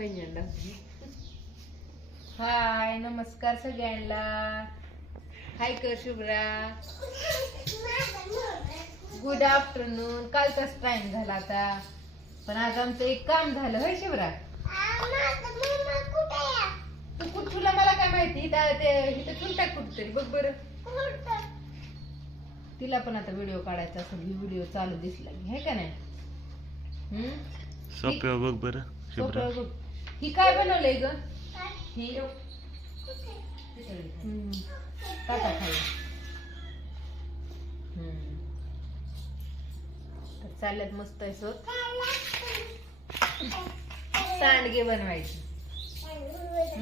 पहिल्यांदा. हाय नमस्कार सगळ्यांना. हाय कर शुभ्रा. Good afternoon. कालचाच टाइम झाला आता, पण आज आमचं एक काम झालं. होय शुभ्रा? तू कुठ तुला मला काय माहिती. इथं ठुलटा कुठतरी बघ बरं. तिला पण आता व्हिडिओ काढायचा असेल. ही व्हिडिओ चालू दिसला की, है का नाही? सोप्या बघ बरं शुभ्रा. बघ ही काय बनवलंय ग? ही टाटा खाई. तर चालल्यात मस्त असं सांडगे बनवायचे.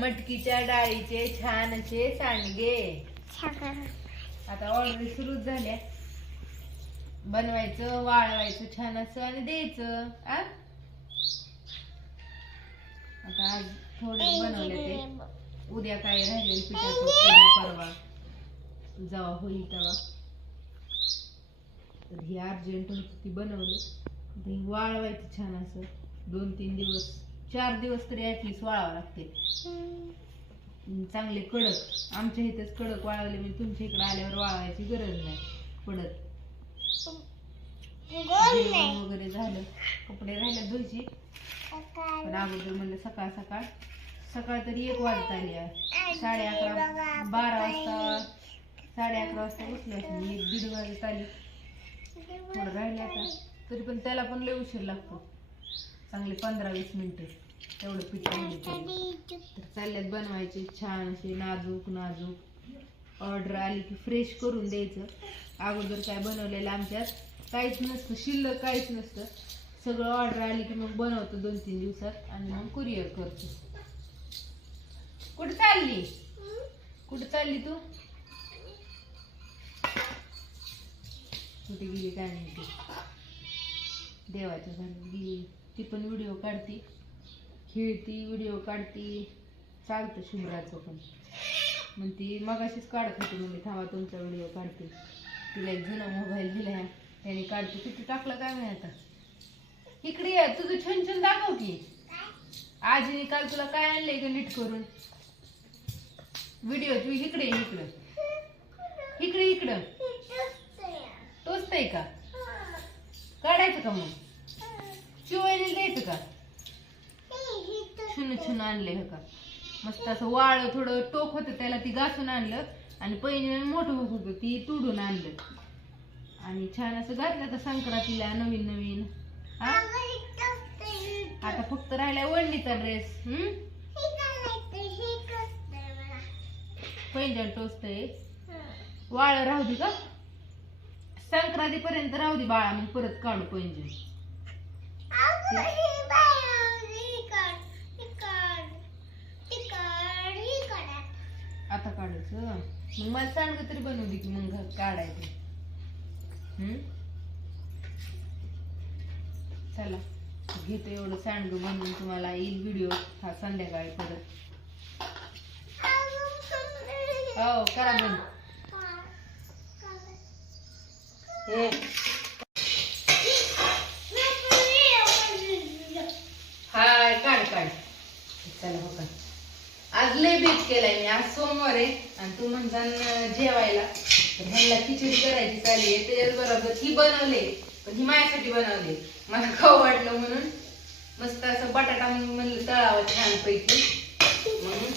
मटकीच्या डाळीचे छान असे सांडगे आता ऑर्डर सुरूच झाल्या. बनवायचं, वाळवायचं छान असं आणि द्यायचं. आता आज थोडे बनवले ते. उद्या काय राहिलेलं पिठाचं उद्या परवा जेव्हा होईल तेव्हा. तर ही अर्जंट होती ती बनवलं. ते वाळवायचं छान असं 2-3 दिवस 4 दिवस तरी ऍटलीस्ट वाळावं लागते. चांगले कडक. आमच्या इथेच कडक वाळवले म्हणजे तुमच्या इकडे आल्यावर वाळवायची गरज नाही पडत. जेवण वगैरे झालं, कपडे राहिले धुयची. पण अगोदर म्हणलं सकाळ सकाळ तरी 1 वाजता आली. 11:30 12 वाजता 11:30 वाजता बसले असं. 1-1:30 वाजता आली. थोडं राहिले आता तरी पण त्याला पण लय उशीर लागतो. चांगले 15-20 मिनिटं तेवढं पीठ आणले तरी. तर चालल्यात बनवायचे छान असे नाजूक. ऑर्डर आली की फ्रेश करून द्यायचं. अगोदर काय बनवलेलं आमच्यात काहीच नसतं, शिल्लक काहीच नसतं. सगळं ऑर्डर आली की मग बनवतो 2-3 दिवसात आणि मग कुरिअर करतो. कुठे चालली तू? कुठे गेली काय माहिती. देवाच्या घरात गेली. ती पण व्हिडिओ काढती, खेळती, व्हिडिओ काढती. चालतं शुभ्राचं पण. मग ती मगाशीच काढत होती. म्हणजे थांबा तुमचा व्हिडिओ काढते. तिला एक जुना मोबाईल दिला त्याने काढते. किती टाकलं काय माहिती आता. इकडे ये, तुझं छान दाखव की. आजीने काल तुला काय आणलंय ग नीट करून व्हिडिओ. तू इकडे तोच आहे का? काढायचं का मग? चिवायला द्यायचं का? छुन आणले का? मस्त असं वाळ थोडं टोक होतं त्याला, ती घासून आणलं. आणि पहिली मोठं होतं ती तुडून आणलं. आणि छान असं घातलं तर संक्रांतीला नवीन. आता फक्त राहिलाय वडणीचा ड्रेस. पैंजण टोचत आहे. वाळ राहू दे का? संक्रांती पर्यंत राहू दे बाळा. मग परत काढू पैंजण. आता काढायचं. मग मला सांग तरी बनवू दे की मग काढायचं. चला घेतो एवढं सांडगं बनवून. तुम्हाला येईल व्हिडिओ हा संध्याकाळी परत. हो करा बंद. हाय काढ. चला हो का. आज लय बेत केलाय मी. आज सोमवार आहे आणि तू म्हणता जेवायला. तर ह्यांना खिचडी करायची चालली आहे. त्याच्याच बरोबर ही बनवले, पण ही माझ्यासाठी बनवली. मला खाऊ वाटलं म्हणून मस्त असं बटाटा म्हणलं तळावं छान पैकी म्हणून.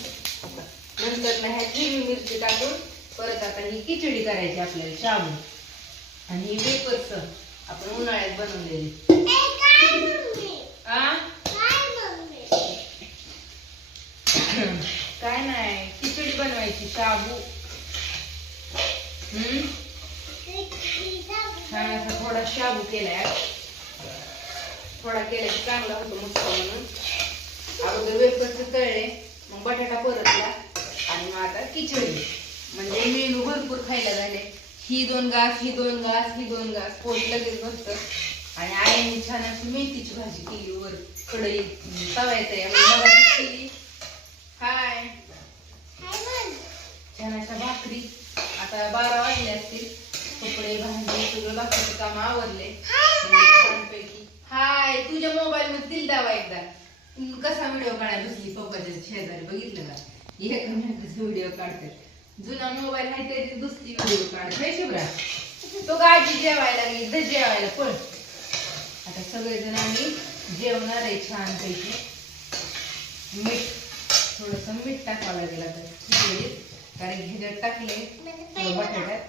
नंतर ह्यात हिरवी मिरची टाकून परत आता ही खिचडी करायची आपल्याला शाबू. आणि ही वेपर्स आपण उन्हाळ्यात बनवलेली. काय नाही, खिचडी बनवायची शाबू. छान असा थोडा शाबू केलाय. थोडा केला की चांगला होतो मस्त म्हणून. अगोदर वेपर्स तळले, मग बटाटा परतला आणि मग आता खिचडी. म्हणजे मेनू भरपूर खायला झाले. ही 2 घास, ही 2 घास, ही 2 घास. पोट लगेच बसतं. आणि आईने छान अशी मेथीची भाजी केली वर कढई तव्यात केली. हाय छान अशा भाकरी. आता 12 वाजले असतील. कपडे भांडी सगळं बाकीचं काम आवरले छानपैकी. हाय तुझ्या मोबाईल मध्ये दिल दावा एकदा. कसा व्हिडिओ काढायला बसली पप्पाच्या शेजारी बघितलं का एकमेकांचा व्हिडिओ काढतात जुना मोबाईल आहे तरी दुसरी व्हिडिओ काढत नाही शुभ्रा तो गाजी जेवायला लागली तर जेवायला पण आता सगळेजण आम्ही जेवणार आहे छान पैकी मीठ थोडस मीठ टाकावं लागेल आता खिचडीत कारण ह्याच्यात टाकले बटाट्यात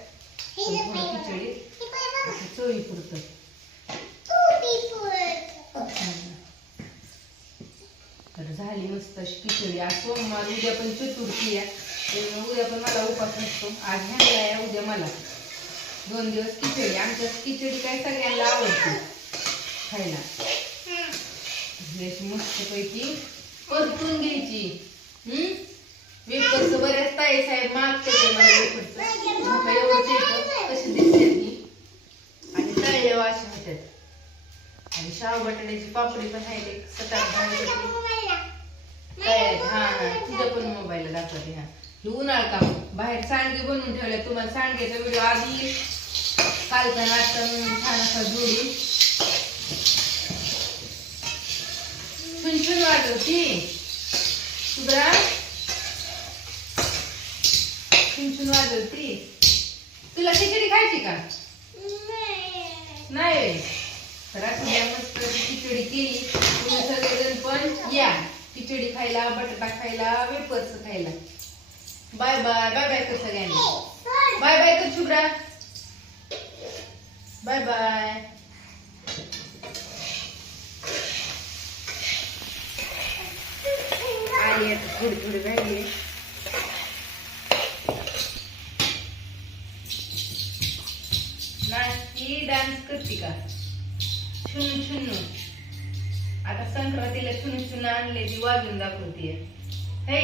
थोडं खिचडीत चोळी पुरतं तर झाली मस्त अशी खिचडी आज सोमवार उद्या पण चतुर्थी आहे त्यामुळे उद्या पण मला उपास नसतो आज ह्यांना आहे उद्या मला 2 दिवस खिचडी आमच्या खिचडी काय सगळ्यांना आवडते खायला अशी मस्त पैकी परतून घ्यायची वेफर्स बऱ्याच ताई साहेब मागते ते मला वेफर्स एवढंच येतं कशी दिसते ती आणि तळले वाशी होतात आणि शाव बटाट्याची पापडी पण आहे सकाळ काय हा तुझ्या पण मोबाईलला दाखवते हा हे उन्हाळ काम बाहेर सांडगे बनवून ठेवले तुम्हाला सांडग्याचा व्हिडिओ आधी कालचा नाश्ता म्हणून छान असा जोडून छुनछुन वाजवती सुद्रा छुनछुन वाजवती तुला खिचडी खायची का नाही तर असं द्या मस्त खिचडी केली तुम्ही सगळेजण पण या खिचडी खायला बटाटा खायला वेफर्स खायला बाय बाय बाय बाय कर सगळ्यांनी बाय बाय कर शुभ्रा बाय बाय आली आता थोडी थोडी राहिली नाचती डान्स करते का छुनू छुनू आता संक्रांतीला छुनू छुनू आणले ती वाजून दाखवतीये हे